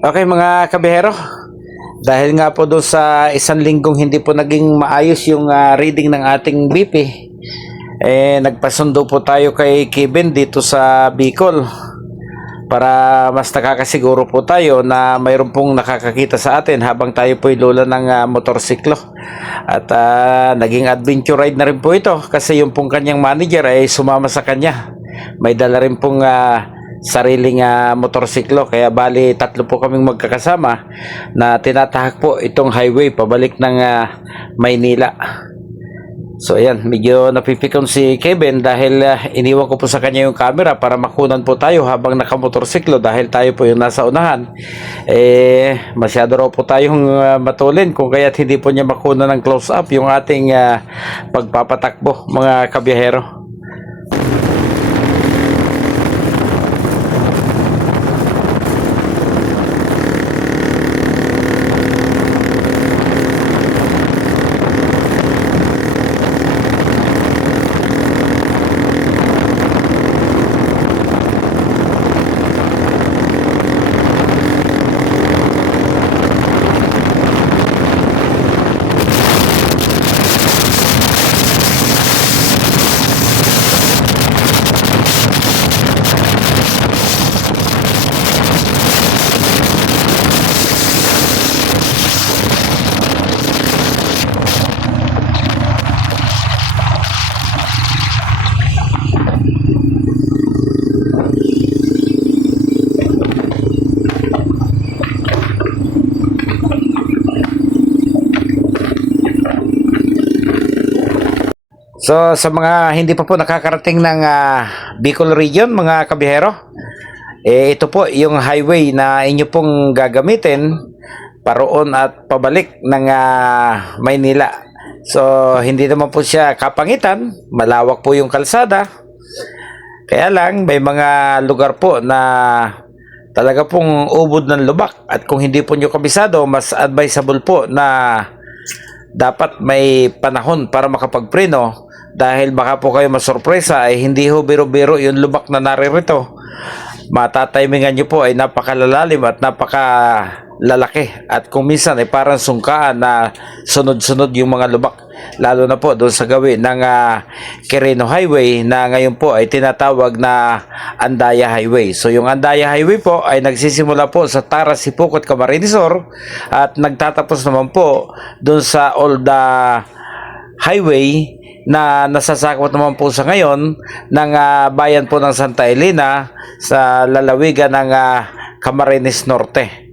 Okay mga kabihero, dahil nga po doon sa isang linggong hindi po naging maayos yung reading ng ating BP, nagpasundo po tayo kay Kevin dito sa Bicol para mas nakakasiguro po tayo na mayroon pong nakakakita sa atin habang tayo po'y lula ng motorsiklo. At naging adventure ride na rin po ito kasi yung pong kanyang manager ay sumama sa kanya. May dala rin pong sariling motorsiklo, kaya bali tatlo po kaming magkakasama na tinatahak po itong highway pabalik ng Maynila. So ayan, medyo napipikon si Kevin dahil iniwan ko po sa kanya yung camera para makunan po tayo habang nakamotorsiklo dahil tayo po yung nasa unahan. Masyado raw po tayong matulin kung kaya't hindi po niya makunan ng close up yung ating pagpapatakbo mga kabiyahero. So sa mga hindi pa po nakakarating ng Bicol region mga kabihero, ito po yung highway na inyo pong gagamitin paroon at pabalik ng Maynila. So hindi naman po siya kapangitan, malawak po yung kalsada. Kaya lang may mga lugar po na talaga pong ubod ng lubak, at kung hindi po nyo kabisado, mas advisable po na dapat may panahon para makapagpreno dahil baka po kayo masurpresa ay hindi ho biro-biro yung lubak na naririto. Matatimingan nyo po ay napakalalalim at napakalalaki, at kung minsan ay parang sungkaan na sunod-sunod yung mga lubak, lalo na po doon sa gawin ng Quirino Highway na ngayon po ay tinatawag na Andaya Highway. So yung Andaya Highway po ay nagsisimula po sa Taras, Sipocot, Camarines Sur at nagtatapos naman po doon sa Old Highway na nasasakop naman po sa ngayon ng bayan po ng Santa Elena sa lalawigan ng Camarines Norte.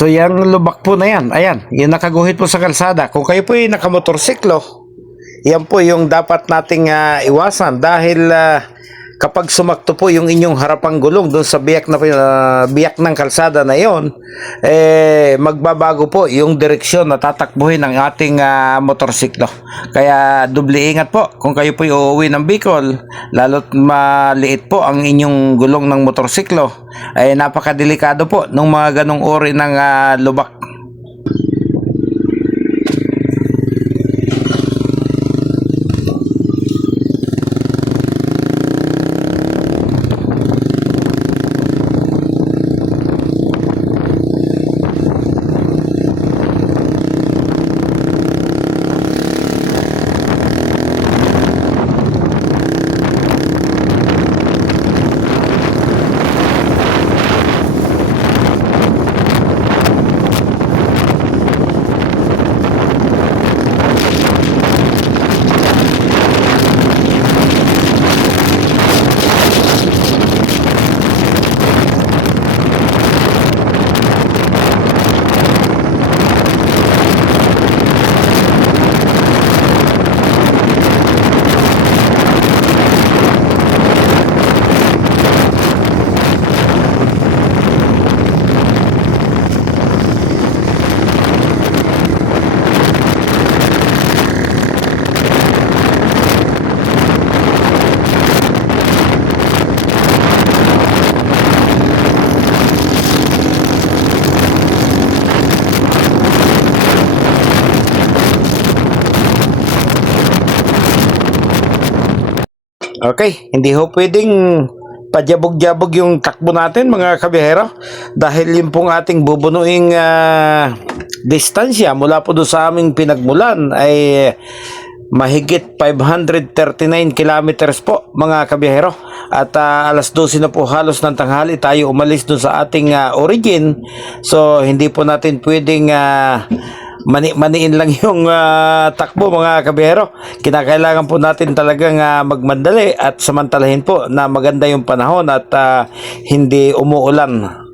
So yung lubak po na yan, ayan, yung nakaguhit po sa kalsada. Kung kayo po yung nakamotorsiklo, yan po yung dapat nating iwasan dahil kapag sumakto po yung inyong harapang gulong doon sa biyak ng kalsada na yon, magbabago po yung direksyon na tatakbuhin ng ating motorsiklo. Kaya doble ingat po kung kayo po uuwi ng Bicol, lalo't maliit po ang inyong gulong ng motorsiklo, ay napakadelikado po ng mga ganong uri ng lubak. Okay, hindi ho pwedeng pajabog-jabog yung takbo natin mga kabihero dahil yung pong ating bubunuing distansya mula po doon sa aming pinagmulan ay mahigit 539 kilometers po mga kabihero at alas 12 na po halos ng tanghali tayo umalis doon sa ating origin, so hindi po natin pwedeng maniin lang yung takbo mga kabihero. Kinakailangan po natin talagang magmadali at samantalahin po na maganda yung panahon at hindi umuulan.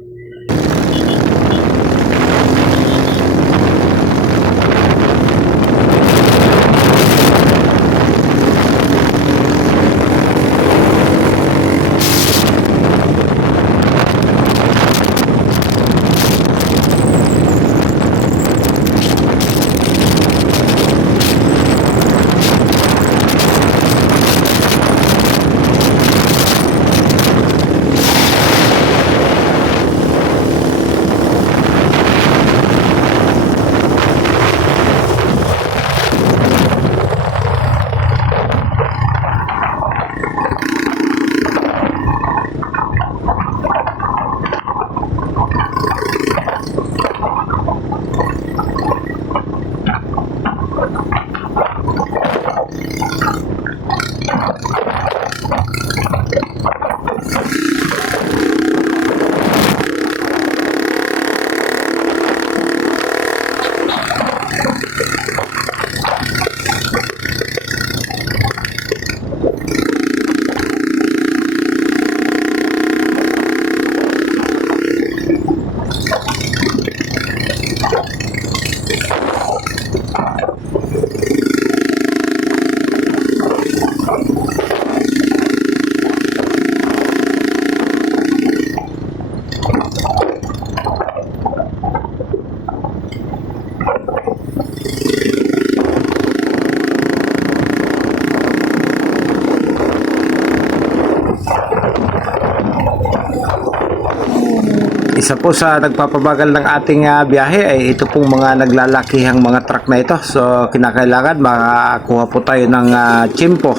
Isa po sa nagpapabagal ng ating biyahe ay ito pong mga naglalakihang mga truck na ito. So kinakailangan makakuha po tayo ng tsimpo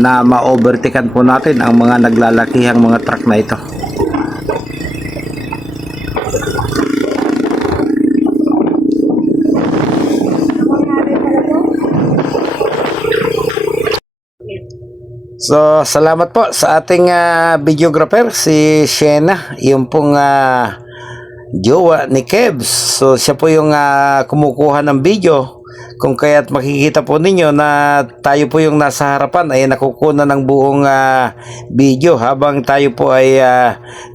na ma-overtaken po natin ang mga naglalakihang mga truck na ito. So, salamat po sa ating videographer, si Shena, yung pong jowa ni Kebs. So, siya po yung kumukuha ng video. Kung kaya't makikita po ninyo na tayo po yung nasa harapan ay nakukuha ng buong video habang tayo po ay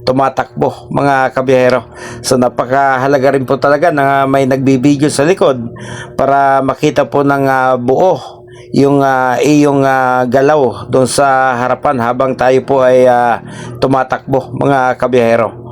tumatakbo mga kabiyahero. So, napakahalaga rin po talaga na may nagbibideo sa likod para makita po ng buo yung iyong galaw doon sa harapan habang tayo po ay tumatakbo mga kabiyahero.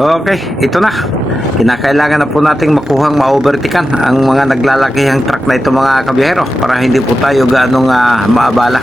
Okay, ito na. Kinakailangan na po nating makuhang ma-overtaken ang mga naglalakihang truck na ito mga kabiyahero para hindi po tayo gaanong maabala.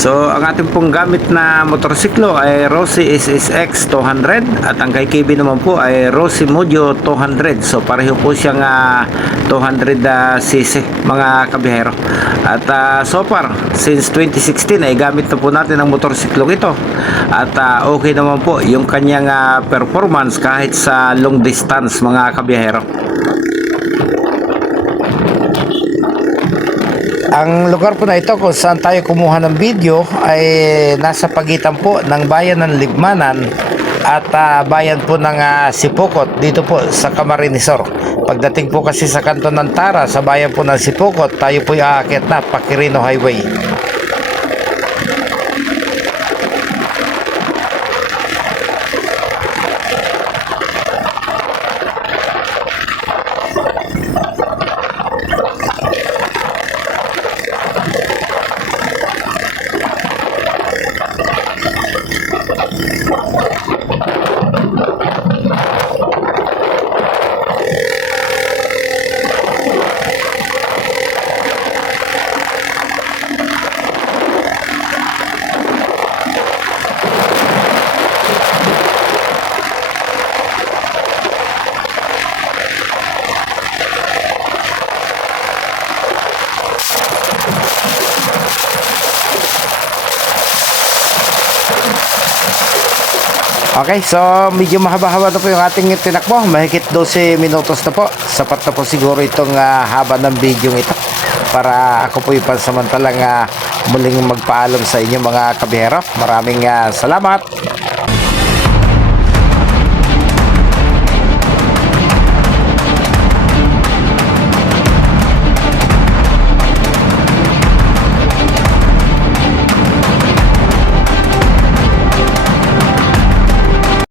So, ang ating pong gamit na motorsiklo ay Rossi SSX 200 at ang kay KB naman po ay Rossi Mojo 200. So, pareho po siyang 200cc mga kabihero. At so far, since 2016 ay gamit na po natin ang motorsiklo ito. At okay naman po yung kanyang performance kahit sa long distance mga kabihero. Ang lugar po na ito kung saan tayo kumuha ng video ay nasa pagitan po ng bayan ng Libmanan at bayan po ng Sipokot dito po sa Camarinesor. Pagdating po kasi sa kanto ng Tara sa bayan po ng Sipokot, tayo po aakyat na Pakirino Highway. Okay, so medyo mahaba-haba na po yung ating tinakbo. Mahigit 12 minutos na po. Sapat na po siguro itong haba ng video ito para ako po yung pansamantalang muling magpaalam sa inyo mga kabihero. Maraming salamat.